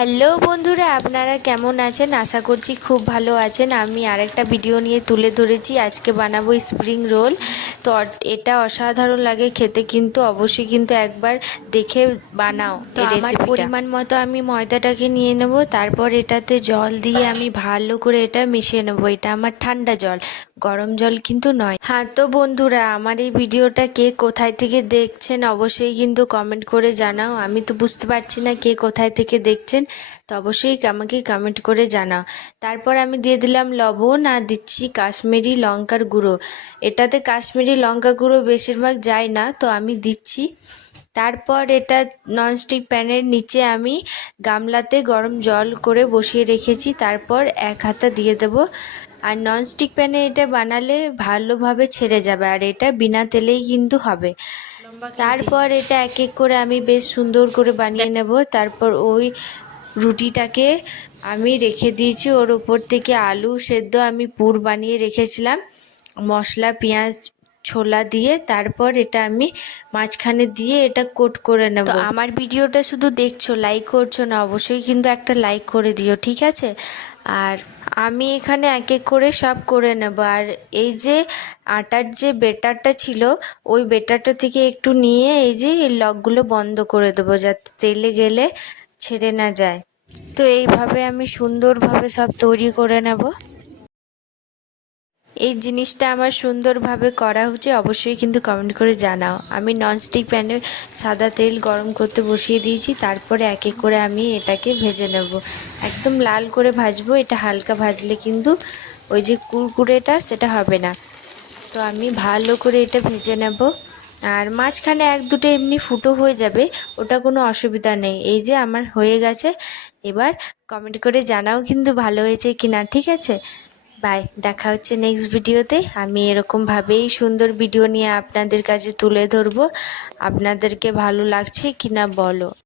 Hello বন্ধুরা আপনারা কেমন আছেন? আশা করছি খুব ভালো আছেন। আমি আরেকটা ভিডিও নিয়ে তুলে ধরেছি। আজকে বানাবো স্প্রিং রোল তো এটা অসাধারণ লাগে খেতে কিন্তু অবশ্যই কিন্তু একবার দেখে বানাও আমার পরিমাণ মতো আমি ময়দাটাকে নিয়ে নেব তারপর এটাতে জল দিয়ে আমি ভালো করে এটা মিশিয়ে নেব। এটা আমার ঠান্ডা জল। গরম জল কিন্তু নয়। হ্যাঁ তো বন্ধুরা, আমার এই ভিডিওটা কে কোথায় থেকে দেখছেন অবশ্যই কিন্তু কমেন্ট করে জানাও। আমি তো বুঝতে পারছি না কে কোথায় থেকে দেখছেন, তো অবশ্যই আমাকে কমেন্ট করে জানাও। তারপর আমি দিয়ে দিলাম লবণ আর দিচ্ছি কাশ্মীরি লঙ্কার গুঁড়ো। এটাতে কাশ্মীরি লঙ্কা গুঁড়ো বেশিরভাগ যায় না, তো আমি দিচ্ছি। তারপর এটা ননস্টিক প্যানের নিচে আমি গামলাতে গরম জল করে বসিয়ে রেখেছি। তারপর এক হাতা দিয়ে দেব আর ননস্টিক প্যানে এটা বানালে ভালোভাবে ছেড়ে যাবে আর এটা বিনা তেলেই কিন্তু হবে। তারপর এটা এক এক করে আমি বেশ সুন্দর করে বানিয়ে নেব। তারপর ওই রুটিটাকে আমি রেখে দিয়েছি। ওর ওপর থেকে আলু সেদ্ধ আমি পুর বানিয়ে রেখেছিলাম। মশলা পেঁয়াজ ছোলা দিয়ে তারপর এটা আমি মাঝখানে দিয়ে এটা কোট করে নেব। আমার ভিডিওটা শুধু দেখছ লাইক করছ না, অবশ্যই কিন্তু একটা লাইক করে দিও, ঠিক আছে? আর আমি এখানে এক এক করে সব করে নেব। আর এই যে আটার যে বেটারটা ছিল, ওই বেটারটা থেকে একটু নিয়ে এই যে এই লকগুলো বন্ধ করে দেবো যাতে তেলে গেলে ছেড়ে না যায়। তো এইভাবে আমি সুন্দরভাবে সব তৈরি করে নেব। এই জিনিসটা আমার সুন্দরভাবে করা হচ্ছে, অবশ্যই কিন্তু কমেন্ট করে জানাও। আমি ননস্টিক প্যানে সাদা তেল গরম করতে বসিয়ে দিয়েছি, তারপরে এক এক করে আমি এটাকে ভেজে নেব। একদম লাল করে ভাজবো, এটা হালকা ভাজলে কিন্তু ওই যে কুরকুরেটা সেটা হবে না। তো আমি ভালো করে এটা ভেজে নেব। আর মাঝখানে এক দুটো এমনি ফুটো হয়ে যাবে, ওটা কোনো অসুবিধা নেই। এই যে আমার হয়ে গেছে, এবার কমেন্ট করে জানাও কিন্তু ভালো হয়েছে কি না ঠিক আছে? বাই দেখা হচ্ছে নেক্সট ভিডিওতে আমি এরকমভাবেই সুন্দর ভিডিও নিয়ে আপনাদের কাছে তুলে ধরবো। আপনাদেরকে ভালো লাগছে কিনা বলো।